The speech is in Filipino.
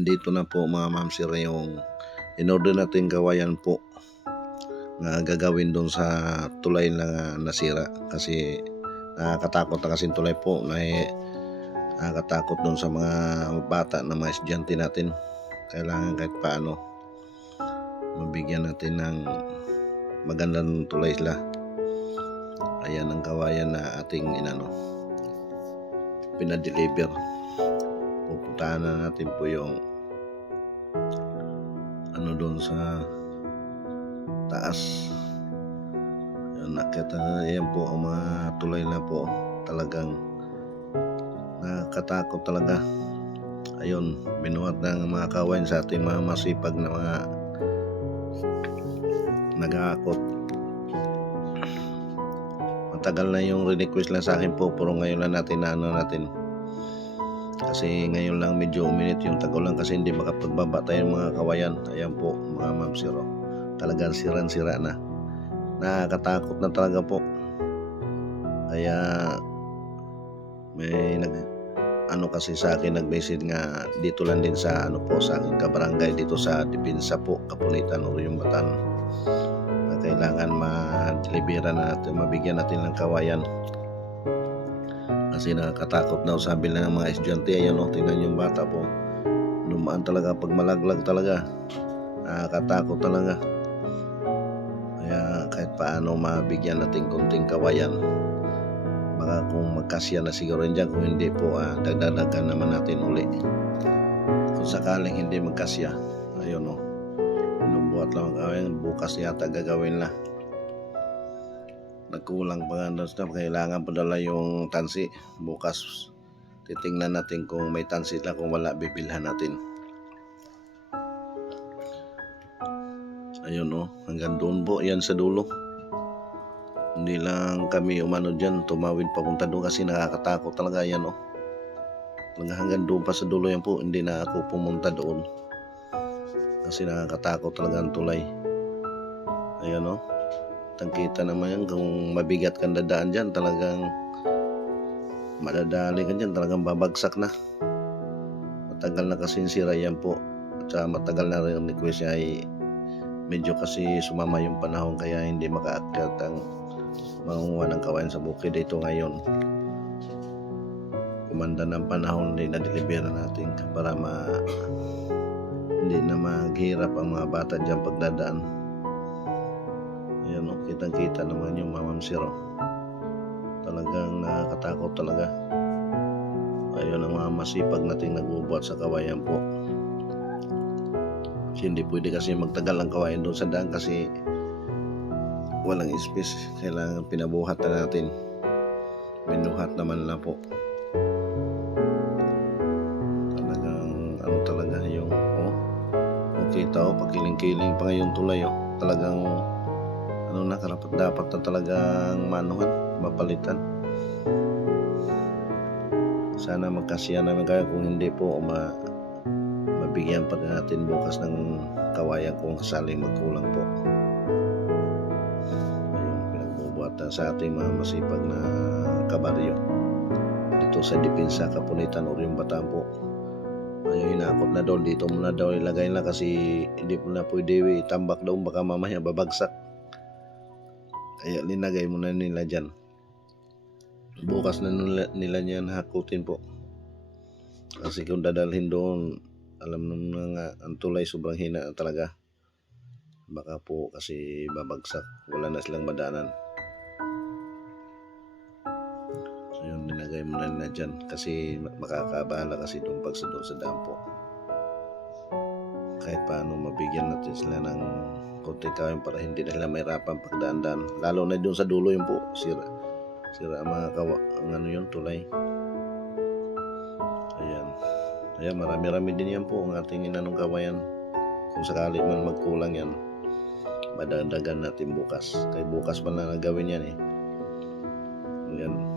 nandito na po mga ma'am sir yung in-order natin kawayan po na gagawin doon sa tulay na nasira, kasi nakakatakot na kasing tulay po na nakakatakot doon sa mga bata na mga estudyante natin. Kailangan kahit paano mabigyan natin ng magandang tulay sila. Ayan ang kawayan na ating pinadeliver. Pupuntahan na natin po yung doon sa taas. Nakita na yan po ang mga tulay na po, talagang nakakatakot talaga. Ayun, binuhat ng mga kawayan sa ating mga masipag na mga nag-aakot. Matagal na yung request lang sa akin po, pero ngayon lang natin natin. Kasi ngayon lang medyo uminit yung tagulan, kasi hindi makapagbaba tayo ng mga kawayan. Ayan po mga ma'am sir, talagang sira na. Nakakatakot na talaga po. Kaya may kasi sa akin nag-message nga dito lang din sa sa aking kabarangay dito sa Depensa po, Kapunitan, Oriong Batan, na kailangan ma-delibera na natin, mabigyan natin ng kawayan. Kasi nakakatakot daw, sabi lang ng mga estudyante. Ayan tingnan yung bata po, lumaan talaga pag malaglag talaga, nakakatakot talaga. Kaya kahit paano mabigyan natin konting kawayan. Baka kung magkasya na siguro dyan, kung hindi po dagdagan naman natin uli. Kung sakaling hindi magkasya, ayun binubuhat lang ang kawayan. Bukas yata gagawin na. Nagkulang pa nga doon, kailangan padala yung tansi. Bukas titingnan natin kung may tansi lang, kung wala bibilhan natin. Ayun hanggang doon po yan sa dulo. Hindi lang kami dyan, tumawid papunta doon kasi nakakatakot talaga yan hanggang doon pa sa dulo yan po. Hindi na ako pumunta doon kasi nakakatakot talaga ang tulay. Ayun tangkita naman yan. Kung mabigat kang dadaan dyan, talagang madadali ka dyan, talagang babagsak na. Matagal na kasi sira yan po, at saka matagal na rin request niya. Medyo kasi sumama yung panahon, kaya hindi makaakyat ang mangunguha ng kawayan sa bukid dito ngayon. Kumanda ng panahon, hindi na-deliver natin para hindi na maghirap ang mga bata dyan pagdadaan. Ayan kitang-kita naman yung mamam sir. Talagang nakakatakot talaga. Ayun ang mga masipag nating nagbubuhat sa kawayan po. Kasi hindi pwede kasi magtagal ang kawayan doon sa daan, kasi walang space. Kailangan pinabuhat na natin. Binuhat naman na po. Talagang talaga yung kita pakiling-kiling pa ngayon tulay talagang karapat dapat na talagang mapalitan. Sana magkasya naman kaya, kung hindi po mabigyan pa rin natin bukas ng kawayan kung kasaling magkulang po. Pinagbubuhatan sa ating mga masipag na kabaryo dito sa Depensa, Kapunitan, Oriong Batan po. Ayun, hinakot na doon, dito muna daw ilagay na, kasi hindi po na pwede itambak doon, baka mamaya babagsak. Kaya linagay muna nila dyan. Bukas na nila niyan hakutin po, kasi kung dadalhin doon, alam naman nga ang tulay sobrang hina talaga. Baka po kasi babagsak, wala na silang madaanan. Ayun, linagay muna nila dyan, kasi makakabahala kasi doon pag doon sa daan po. Kahit paano mabigyan natin sila ng konting kawayan para hindi nila mahirapan pagdaan-daan, lalo na doon sa dulo yun po, sira mga yung tulay. Ayan, marami-rami din yan po ang ating kawayan. Kung sakali man magkulang yan, madagdagan natin bukas. Kaya bukas pa na nagawin yan Ayan.